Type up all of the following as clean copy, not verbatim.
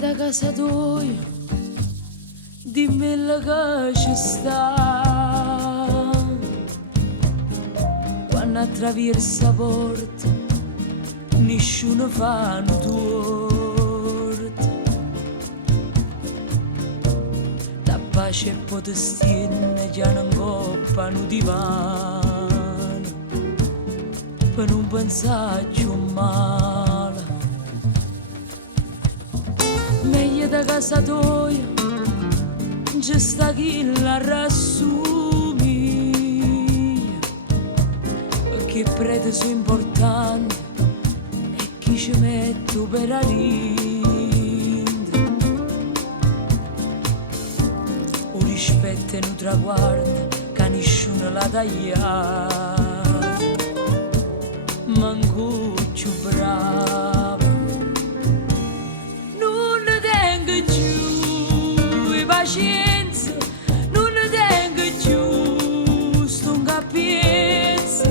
da casa tua, dimmi che ci sta. Quando attraversa la porta, nessuno fa un torto. Da pace e potestine già non coppano divano, per non pensarci un male. Meglio da casa tua, c'è sta chi la rassomiglia, perché prete sono importanti e chi ci mette per arinde. Un rispetto e un traguardo che nessuno l'ha tagliato, manco più bravo. Pazienza, non ne tengo giù, sto un capienza.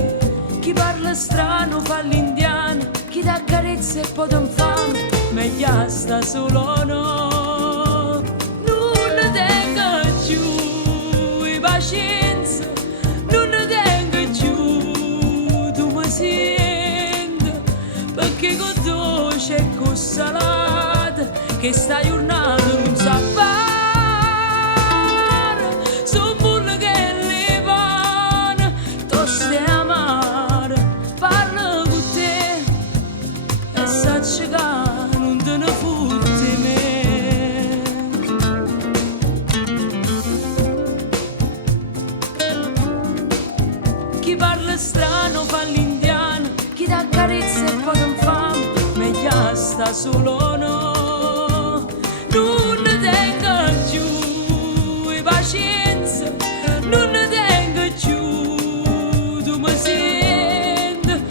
Chi parla strano fa l'indiano, chi dà carezza e poi t'infame, meglio sta solo no. Non ne tengo giù, pazienza, non ne tengo giù, tu mi senti, perché con dolce e con salata, che sta giornata non sa fare. Non te ne fotte me. Chi parla strano fa l'indiano, chi dà carezza e poi t'infame, meglio sta solo no. Non ne tengo giù, pazienza, non ne tengo giù, tu mi senti,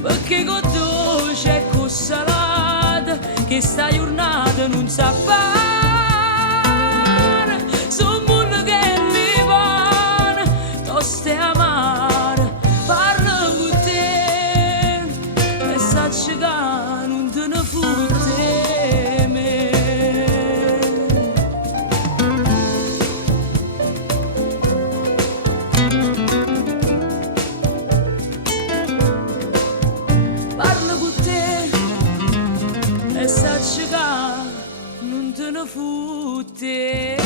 perché con dolce e con salata, che sta giornata non sa fare. Sono mondo che li va, toste amare, parlo con te e sacci che non te ne fotte me. Parlo con te e sacci che non te ne fotte.